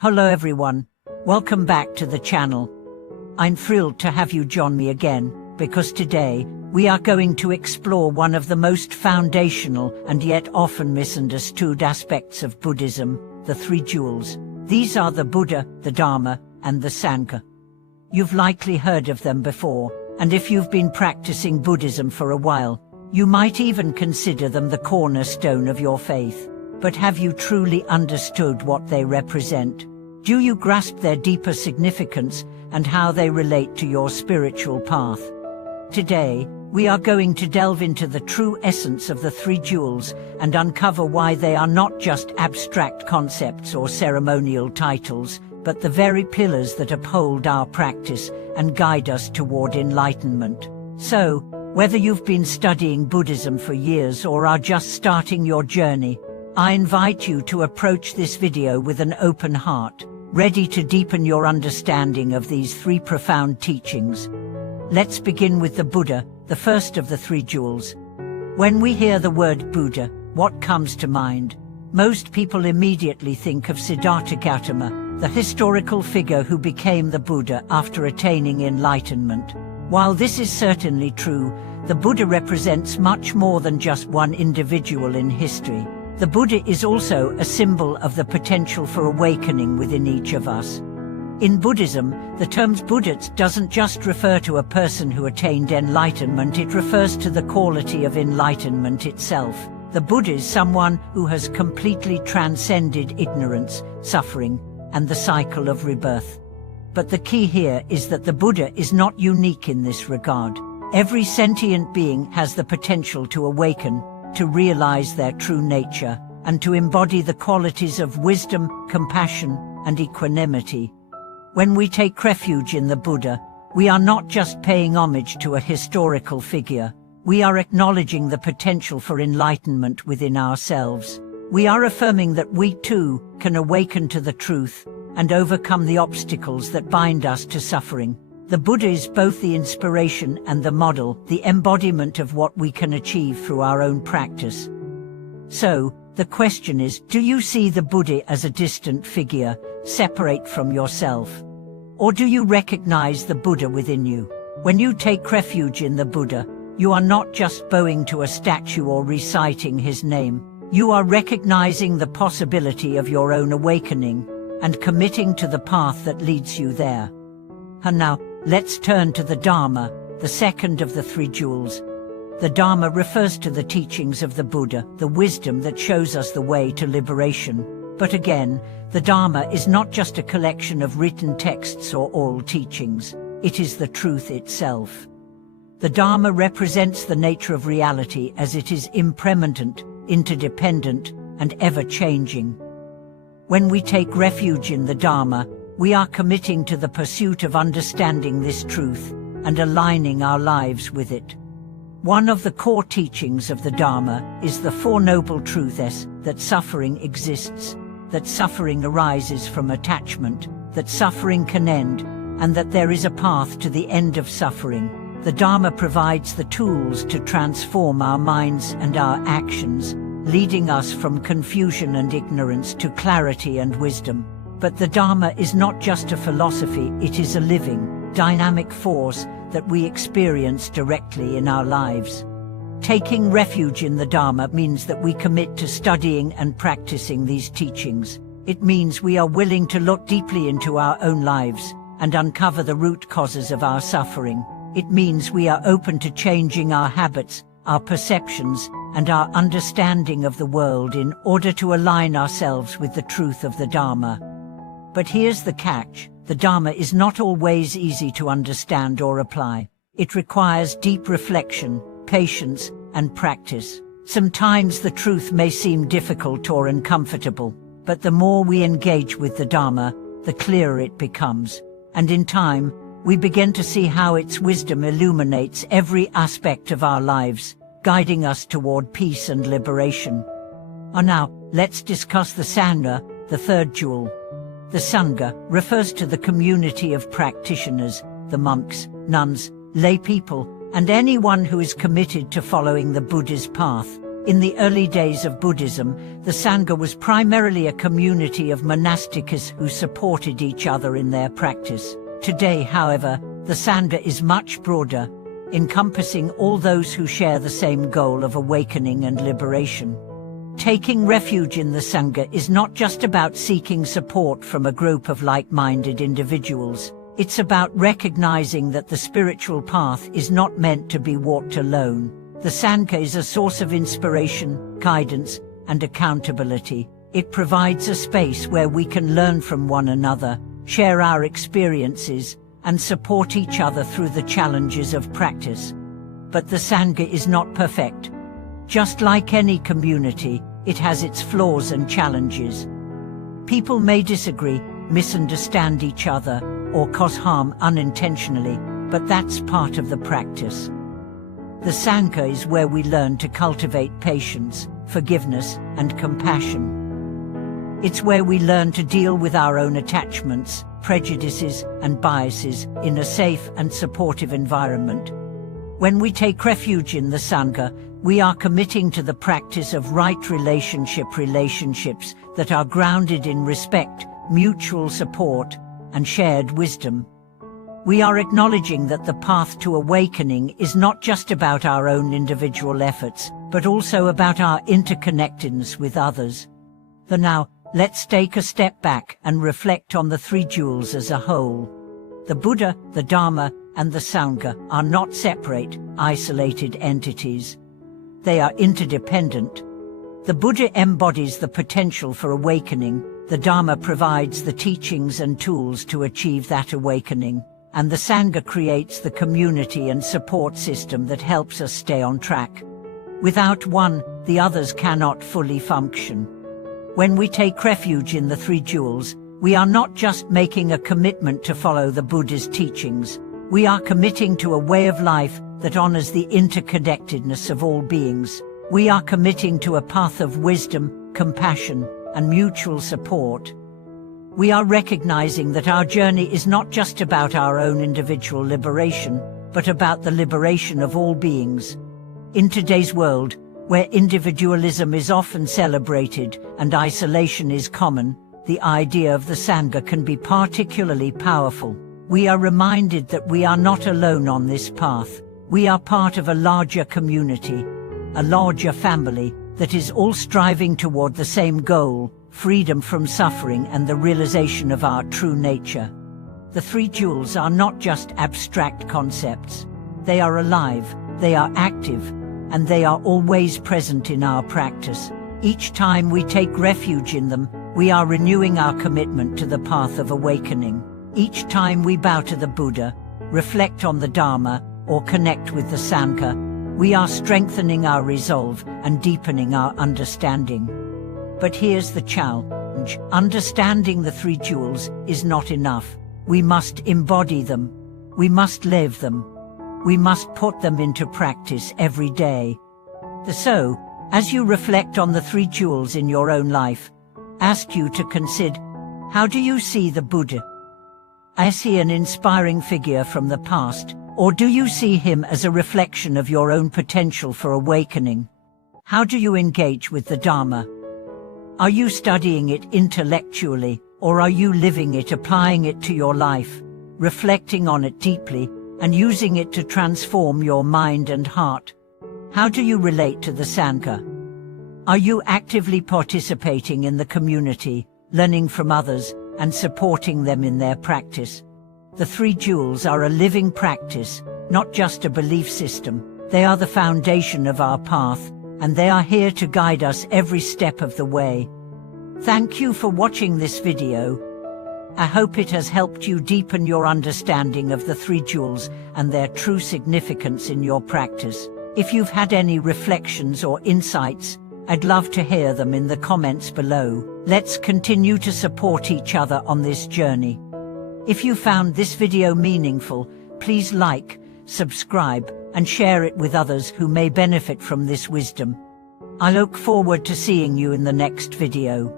Hello everyone, welcome back to the channel. I'm thrilled to have you join me again, because today, we are going to explore one of the most foundational and yet often misunderstood aspects of Buddhism, the three jewels. These are the Buddha, the Dharma, and the Sangha. You've likely heard of them before, and if you've been practicing Buddhism for a while, you might even consider them the cornerstone of your faith. But have you truly understood what they represent? Do you grasp their deeper significance and how they relate to your spiritual path? Today, we are going to delve into the true essence of the three jewels and uncover why they are not just abstract concepts or ceremonial titles, but the very pillars that uphold our practice and guide us toward enlightenment. So, whether you've been studying Buddhism for years or are just starting your journey, I invite you to approach this video with an open heart, ready to deepen your understanding of these three profound teachings. Let's begin with the Buddha, the first of the three jewels. When we hear the word Buddha, what comes to mind? Most people immediately think of Siddhartha Gautama, the historical figure who became the Buddha after attaining enlightenment. While this is certainly true, the Buddha represents much more than just one individual in history. The Buddha is also a symbol of the potential for awakening within each of us. In Buddhism, the term Buddha doesn't just refer to a person who attained enlightenment, it refers to the quality of enlightenment itself. The Buddha is someone who has completely transcended ignorance, suffering, and the cycle of rebirth. But the key here is that the Buddha is not unique in this regard. Every sentient being has the potential to awaken, to realize their true nature, and to embody the qualities of wisdom, compassion, and equanimity. When we take refuge in the Buddha, we are not just paying homage to a historical figure, we are acknowledging the potential for enlightenment within ourselves. We are affirming that we too can awaken to the truth and overcome the obstacles that bind us to suffering. The Buddha is both the inspiration and the model, the embodiment of what we can achieve through our own practice. So, the question is, do you see the Buddha as a distant figure, separate from yourself? Or do you recognize the Buddha within you? When you take refuge in the Buddha, you are not just bowing to a statue or reciting his name. You are recognizing the possibility of your own awakening and committing to the path that leads you there. And now, let's turn to the Dharma, the second of the three jewels. The Dharma refers to the teachings of the Buddha, the wisdom that shows us the way to liberation. But again, the Dharma is not just a collection of written texts or oral teachings, it is the truth itself. The Dharma represents the nature of reality as it is impermanent, interdependent, and ever-changing. When we take refuge in the Dharma, we are committing to the pursuit of understanding this truth and aligning our lives with it. One of the core teachings of the Dharma is the Four Noble Truths: that suffering exists, that suffering arises from attachment, that suffering can end, and that there is a path to the end of suffering. The Dharma provides the tools to transform our minds and our actions, leading us from confusion and ignorance to clarity and wisdom. But the Dharma is not just a philosophy, it is a living, dynamic force that we experience directly in our lives. Taking refuge in the Dharma means that we commit to studying and practicing these teachings. It means we are willing to look deeply into our own lives and uncover the root causes of our suffering. It means we are open to changing our habits, our perceptions, and our understanding of the world in order to align ourselves with the truth of the Dharma. But here's the catch: the Dharma is not always easy to understand or apply. It requires deep reflection, patience, and practice. Sometimes the truth may seem difficult or uncomfortable, but the more we engage with the Dharma, the clearer it becomes. And in time, we begin to see how its wisdom illuminates every aspect of our lives, guiding us toward peace and liberation. And now, let's discuss the Sangha, the third jewel. The Sangha refers to the community of practitioners, the monks, nuns, lay people, and anyone who is committed to following the Buddha's path. In the early days of Buddhism, the Sangha was primarily a community of monastics who supported each other in their practice. Today, however, the Sangha is much broader, encompassing all those who share the same goal of awakening and liberation. Taking refuge in the Sangha is not just about seeking support from a group of like-minded individuals. It's about recognizing that the spiritual path is not meant to be walked alone. The Sangha is a source of inspiration, guidance, and accountability. It provides a space where we can learn from one another, share our experiences, and support each other through the challenges of practice. But the Sangha is not perfect. Just like any community, it has its flaws and challenges. People may disagree, misunderstand each other, or cause harm unintentionally, but that's part of the practice. The Sangha is where we learn to cultivate patience, forgiveness, and compassion. It's where we learn to deal with our own attachments, prejudices, and biases in a safe and supportive environment. When we take refuge in the Sangha, we are committing to the practice of right relationships that are grounded in respect, mutual support, and shared wisdom. We are acknowledging that the path to awakening is not just about our own individual efforts, but also about our interconnectedness with others. For now, let's take a step back and reflect on the three jewels as a whole. The Buddha, the Dharma, and the Sangha are not separate, isolated entities. They are interdependent. The Buddha embodies the potential for awakening, the Dharma provides the teachings and tools to achieve that awakening, and the Sangha creates the community and support system that helps us stay on track. Without one, the others cannot fully function. When we take refuge in the three jewels, we are not just making a commitment to follow the Buddha's teachings. We are committing to a way of life that honors the interconnectedness of all beings. We are committing to a path of wisdom, compassion, and mutual support. We are recognizing that our journey is not just about our own individual liberation, but about the liberation of all beings. In today's world, where individualism is often celebrated and isolation is common, the idea of the Sangha can be particularly powerful. We are reminded that we are not alone on this path. We are part of a larger community, a larger family, that is all striving toward the same goal: freedom from suffering and the realization of our true nature. The three jewels are not just abstract concepts. They are alive, they are active, and they are always present in our practice. Each time we take refuge in them, we are renewing our commitment to the path of awakening. Each time we bow to the Buddha, reflect on the Dharma, or connect with the Sangha, we are strengthening our resolve and deepening our understanding. But here's the challenge: understanding the three jewels is not enough. We must embody them. We must live them. We must put them into practice every day. So, as you reflect on the three jewels in your own life, ask you to consider, how do you see the Buddha? Is he an inspiring figure from the past, or do you see him as a reflection of your own potential for awakening? How do you engage with the Dharma? Are you studying it intellectually, or are you living it, applying it to your life, reflecting on it deeply, and using it to transform your mind and heart? How do you relate to the Sangha? Are you actively participating in the community, learning from others, and supporting them in their practice? The three jewels are a living practice, not just a belief system. They are the foundation of our path, and they are here to guide us every step of the way. Thank you for watching this video. I hope it has helped you deepen your understanding of the three jewels and their true significance in your practice. If you've had any reflections or insights, I'd love to hear them in the comments below. Let's continue to support each other on this journey. If you found this video meaningful, please like, subscribe, and share it with others who may benefit from this wisdom. I look forward to seeing you in the next video.